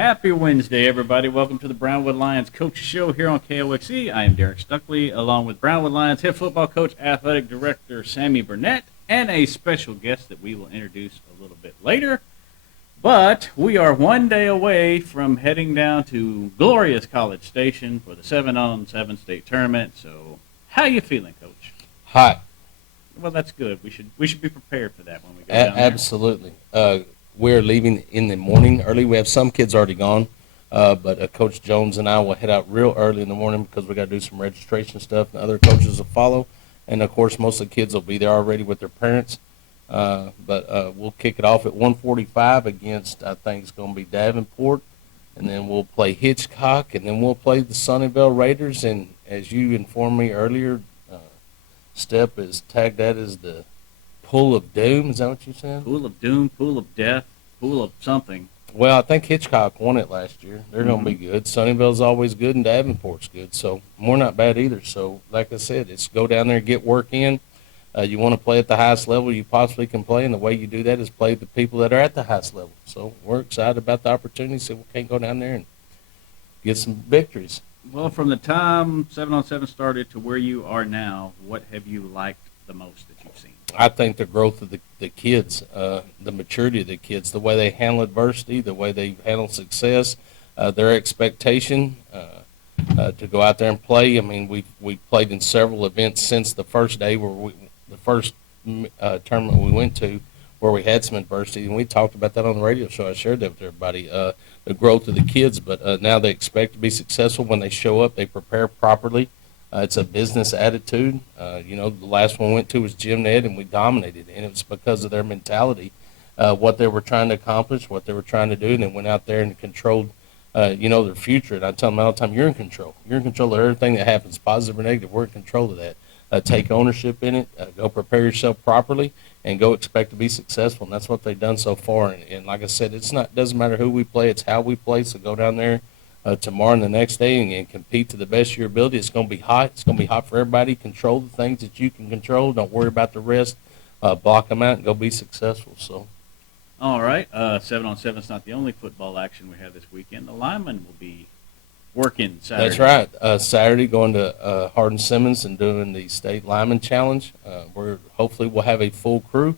Happy Wednesday, everybody. Welcome to the Brownwood Lions Coach Show here on KOXE. I am Derek Stuckley, along with Brownwood Lions head football coach, athletic director Sammy Burnett, and a special guest that we will introduce a little bit later. But we are one day away from heading down to glorious College Station for the 7-on-7 state tournament. So how you feeling, Coach? Hot. Well, that's good. We should be prepared for that when we go down there. Absolutely. We're leaving in the morning early. We have some kids already gone, but Coach Jones and I will head out real early in the morning because we got to do some registration stuff, and other coaches will follow. And, of course, most of the kids will be there already with their parents. But we'll kick it off at 1:45 against, I think it's going to be Davenport, and then we'll play Hitchcock, and then we'll play the Sunnyvale Raiders. And as you informed me earlier, Step is tagged that as the Pool of Doom. Is that what you said? Pool of Doom, Pool of Death, Pool of something. Well, I think Hitchcock won it last year. They're going to be good. Sunnyvale's always good, and Davenport's good. So we're not bad either. So, like I said, it's go down there and get work in. You want to play at the highest level you possibly can play, and the way you do that is play the people that are at the highest level. So we're excited about the opportunity, so we can't go down there and get some victories. Well, from the time 7-on-7 started to where you are now, what have you liked the most that you've seen? I think the growth of the kids, the maturity of the kids, the way they handle adversity, the way they handle success, their expectation to go out there and play. I mean, we've played in several events since the first day the first tournament we went to where we had some adversity, and we talked about that on the radio show. I shared that with everybody, the growth of the kids, but now they expect to be successful. When they show up, they prepare properly. It's a business attitude. The last one we went to was Gym Ned, and we dominated, and it was because of their mentality, what they were trying to accomplish, what they were trying to do, and they went out there and controlled, their future. And I tell them all the time, you're in control. You're in control of everything that happens, positive or negative. We're in control of that. Take ownership in it. Go prepare yourself properly, and go expect to be successful. And that's what they've done so far. And like I said, doesn't matter who we play. It's how we play. So go down there tomorrow and the next day and compete to the best of your ability. It's going to be hot. It's going to be hot for everybody. Control the things that you can control. Don't worry about the rest. Block them out and go be successful. So. All right. 7-on-7 is not the only football action we have this weekend. The linemen will be working Saturday. That's right. Saturday going to Hardin-Simmons and doing the state lineman challenge. Hopefully we'll have a full crew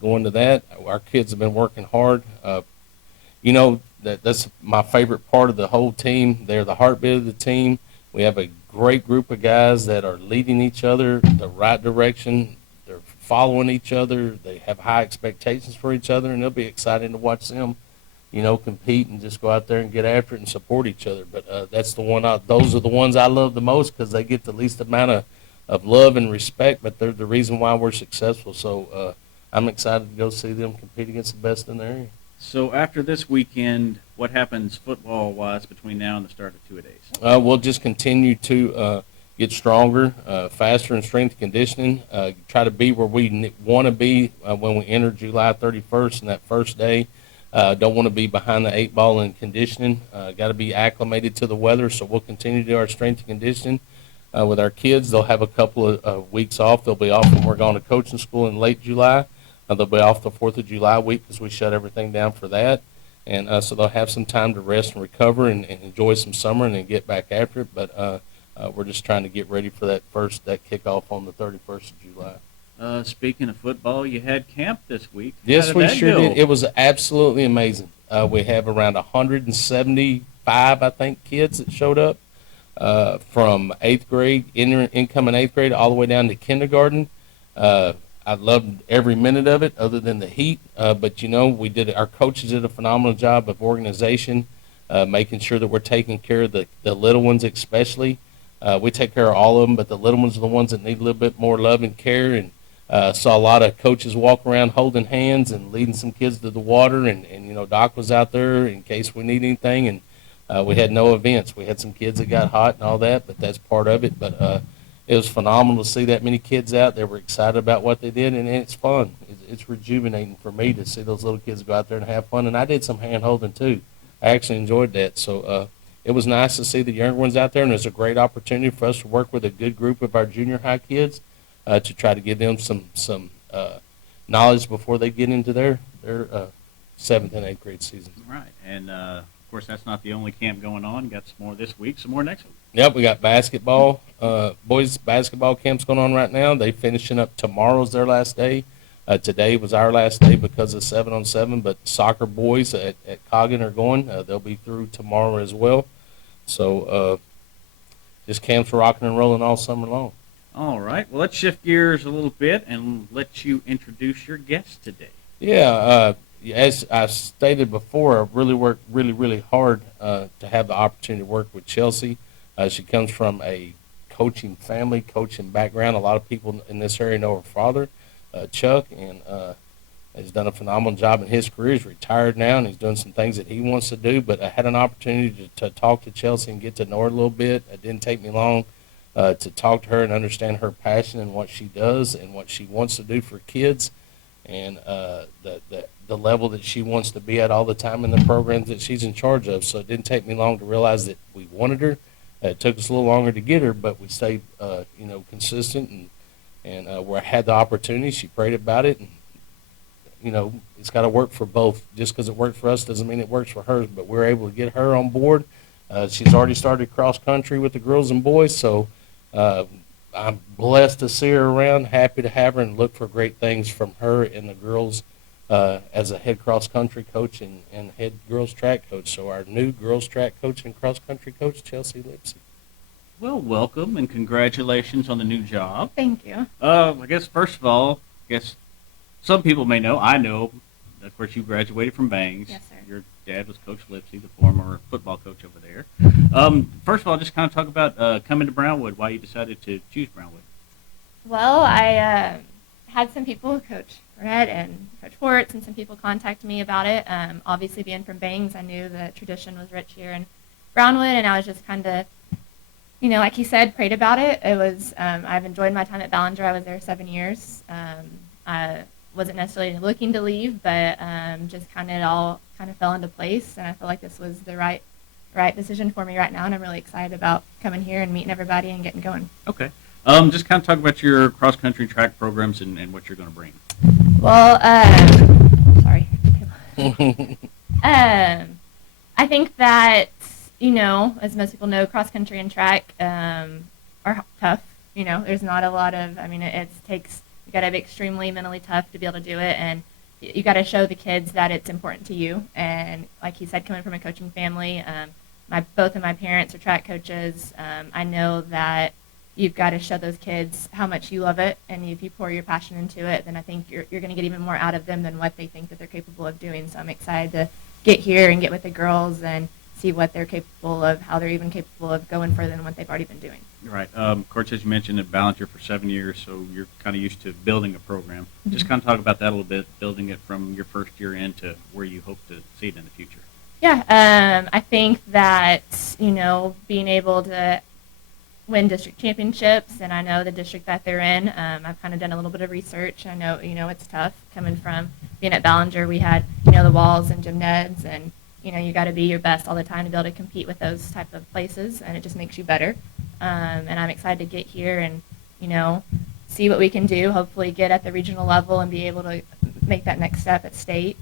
going to that. Our kids have been working hard. That's my favorite part of the whole team. They're the heartbeat of the team. We have a great group of guys that are leading each other the right direction. They're following each other. They have high expectations for each other, and it'll be exciting to watch them compete and just go out there and get after it and support each other. But that's the one. Those are the ones I love the most because they get the least amount of love and respect, but they're the reason why we're successful. So I'm excited to go see them compete against the best in their area. So after this weekend, what happens football-wise between now and the start of two-a-days? We'll just continue to get stronger, faster in strength and conditioning, try to be where we want to be when we enter July 31st and that first day. Don't want to be behind the 8 ball in conditioning. Got to be acclimated to the weather, so we'll continue to do our strength and conditioning. With our kids, they'll have a couple of weeks off. They'll be off when we're going to coaching school in late July. They'll be off the 4th of July week because we shut everything down for that. And so they'll have some time to rest and recover and enjoy some summer and then get back after it. But we're just trying to get ready for that kickoff on the 31st of July. Speaking of football, you had camp this week. Yes, we sure did. It was absolutely amazing. We have around 175, I think, kids that showed up from 8th grade, incoming 8th grade, all the way down to kindergarten. I loved every minute of it other than the heat. But, our coaches did a phenomenal job of organization, making sure that we're taking care of the little ones especially. We take care of all of them, but the little ones are the ones that need a little bit more love and care. And saw a lot of coaches walk around holding hands and leading some kids to the water. And Doc was out there in case we need anything. And we had no events. We had some kids that got hot and all that, but that's part of it. But it was phenomenal to see that many kids out. They were excited about what they did, and it's fun. It's rejuvenating for me to see those little kids go out there and have fun. And I did some hand-holding, too. I actually enjoyed that. So it was nice to see the younger ones out there, and it was a great opportunity for us to work with a good group of our junior high kids to try to give them some knowledge before they get into their 7th and 8th grade season. Right. And Of course, that's not the only camp going on. Got some more this week, some more next week. Yep, we got basketball. Boys basketball camp's going on right now. They finishing up tomorrow's their last day. Today was our last day because of 7-on-7, but soccer boys at Coggin are going. They'll be through tomorrow as well. So just camps rocking and rolling all summer long. All right. Well, let's shift gears a little bit and let you introduce your guest today. Yeah, as I stated before, I really worked really hard to have the opportunity to work with Chelsea. She comes from a coaching family, coaching background. A lot of people in this area know her father, Chuck, and has done a phenomenal job in his career. He's retired now, and he's doing some things that he wants to do. But I had an opportunity to talk to Chelsea and get to know her a little bit. It didn't take me long to talk to her and understand her passion and what she does and what she wants to do for kids, and the level that she wants to be at all the time in the programs that she's in charge of. So it didn't take me long to realize that we wanted her. It took us a little longer to get her, but we stayed, consistent, and where I had the opportunity, she prayed about it, and it's got to work for both. Just because it worked for us doesn't mean it works for her. But we're able to get her on board. She's already started cross country with the girls and boys, so I'm blessed to see her around. Happy to have her and look for great things from her and the girls as a head cross country coach and head girls track coach. So our new girls track coach and cross country coach, Chelsea Lipsy. Well, welcome and congratulations on the new job. Thank you. I guess first of all, some people may know. I know, of course, you graduated from Bangs. Yes, sir. Your dad was Coach Lipsy, the former football coach over there. First of all, just kind of talk about coming to Brownwood, why you decided to choose Brownwood. Well, I had some people, Coach Red and Coach Hortz, and some people contact me about it. Obviously, being from Bangs, I knew the tradition was rich here in Brownwood, and I was just kind of, like he said, prayed about it. It was I've enjoyed my time at Ballinger. I was there 7 years. I wasn't necessarily looking to leave, but just it all kind of fell into place, and I feel like this was the right decision for me right now, and I'm really excited about coming here and meeting everybody and getting going. Okay. Just kind of talk about your cross-country track programs and what you're going to bring. Well, sorry. I think that, as most people know, cross-country and track are tough. There's not a lot of, it takes, you got to be extremely mentally tough to be able to do it, and you got to show the kids that it's important to you. And like he said, coming from a coaching family, both of my parents are track coaches. I know that you've got to show those kids how much you love it, and if you pour your passion into it, then I think you're going to get even more out of them than what they think that they're capable of doing. So I'm excited to get here and get with the girls and see what they're capable of, how they're even capable of going further than what they've already been doing. Right. Coach, as you mentioned, at Ballinger for 7 years, so you're kind of used to building a program. Mm-hmm. Just kind of talk about that a little bit, building it from your first year in to where you hope to see it in the future. Yeah, I think that, being able to win district championships, and I know the district that they're in. I've kind of done a little bit of research. I know, it's tough coming from being at Ballinger. We had, the Walls and Jim Neds, and, you got to be your best all the time to be able to compete with those type of places, and it just makes you better. And I'm excited to get here and, see what we can do, hopefully get at the regional level and be able to make that next step at state.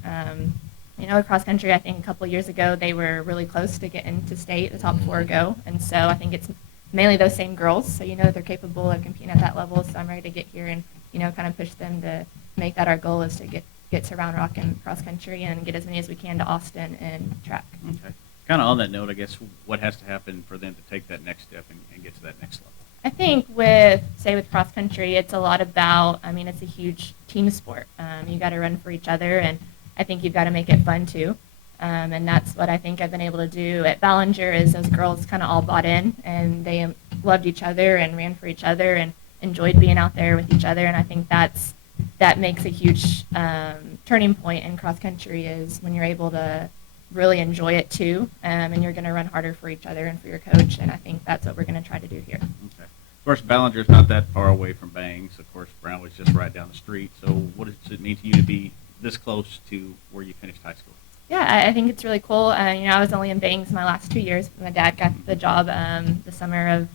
Cross country, I think a couple of years ago, they were really close to getting to state, the top 4 go. And so I think it's mainly those same girls. So they're capable of competing at that level. So I'm ready to get here and, kind of push them to make that our goal is to get to Round Rock and cross country and get as many as we can to Austin and track. Okay. Kind of on that note, I guess, what has to happen for them to take that next step and get to that next level? I think with cross country, it's a lot about, it's a huge team sport. You got to run for each other, and I think you've got to make it fun too. And that's what I think I've been able to do at Ballinger is those girls kind of all bought in, and they loved each other and ran for each other and enjoyed being out there with each other. And I think that makes a huge turning point in cross country is when you're able to really enjoy it too, and you're going to run harder for each other and for your coach. And I think that's what we're going to try to do here. Okay. Of course, Ballinger's not that far away from Bangs. Of course, Brownwood's just right down the street. So what does it mean to you to be this close to where you finished high school? Yeah, I think it's really cool. I was only in Bangs my last 2 years. My dad got the job the summer of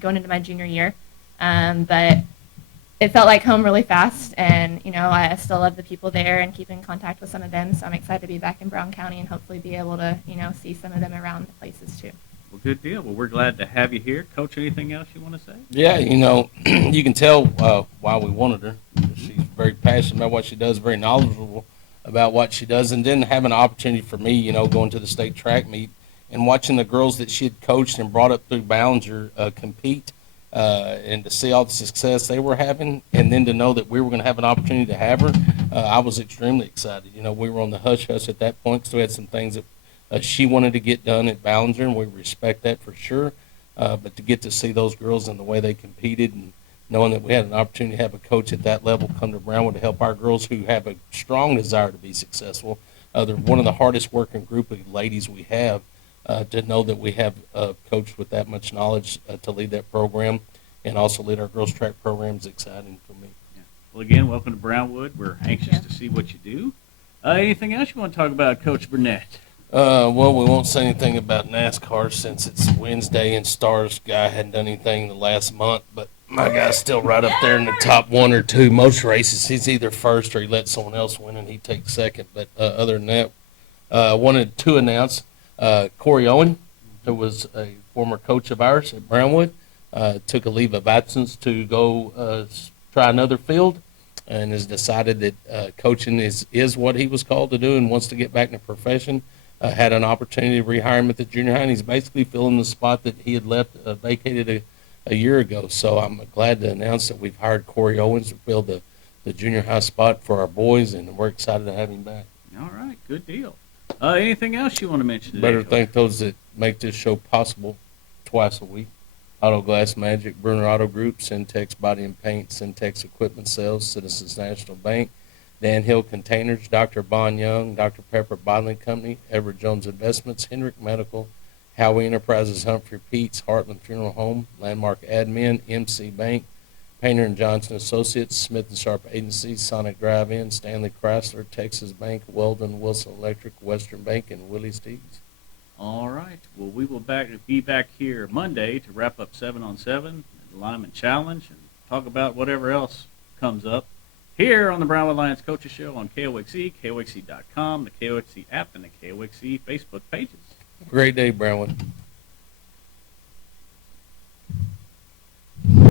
going into my junior year. But it felt like home really fast, and I still love the people there and keep in contact with some of them. So I'm excited to be back in Brown County and hopefully be able to see some of them around the places too. Well, good deal. Well, we're glad to have you here. Coach, anything else you want to say? Yeah, you can tell why we wanted her. She's very passionate about what she does, very knowledgeable about what she does, and then having an opportunity for me, going to the state track meet and watching the girls that she had coached and brought up through Ballinger compete, and to see all the success they were having, and then to know that we were going to have an opportunity to have her, I was extremely excited. We were on the hush-hush at that point, so we had some things that she wanted to get done at Ballinger, and we respect that for sure. But to get to see those girls and the way they competed, and knowing that we had an opportunity to have a coach at that level come to Brownwood to help our girls who have a strong desire to be successful. They're one of the hardest working group of ladies we have. To know that we have a coach with that much knowledge to lead that program and also lead our girls track program is exciting for me. Yeah. Well, again, welcome to Brownwood. We're anxious to see what you do. Anything else you want to talk about, Coach Burnett? Well, we won't say anything about NASCAR since it's Wednesday and Stars guy hadn't done anything the last month, but my guy's still right up there in the top one or two. Most races, he's either first or he lets someone else win and he takes second. But other than that, I wanted to announce Corey Owen, who was a former coach of ours at Brownwood, took a leave of absence to go try another field and has decided that coaching is what he was called to do and wants to get back in the profession. Had an opportunity to rehire him at the junior high, and he's basically filling the spot that he had left vacated a year ago. So I'm glad to announce that we've hired Corey Owens to fill the junior high spot for our boys, and we're excited to have him back. All right, good deal. Anything else you want to mention today? Better thank those that make this show possible twice a week. Auto Glass Magic, Bruner Auto Group, Syntex Body and Paint, Syntex Equipment Sales, Citizens National Bank, Dan Hill Containers, Dr. Bon Young, Dr. Pepper Bottling Company, Everett Jones Investments, Hendrick Medical, Howie Enterprises, Humphrey Pete's, Heartland Funeral Home, Landmark Admin, MC Bank, Painter and Johnson Associates, Smith and Sharp Agency, Sonic Drive-In, Stanley Chrysler, Texas Bank, Weldon, Wilson Electric, Western Bank, and Willie's Tees. All right. Well, we will be back here Monday to wrap up 7 on 7, the Lineman Challenge, and talk about whatever else comes up here on the Brownwood Lions Coaches Show on KOXE, KOXE.com, the KOXE app, and the KOXE Facebook pages. Great day, Brownwood.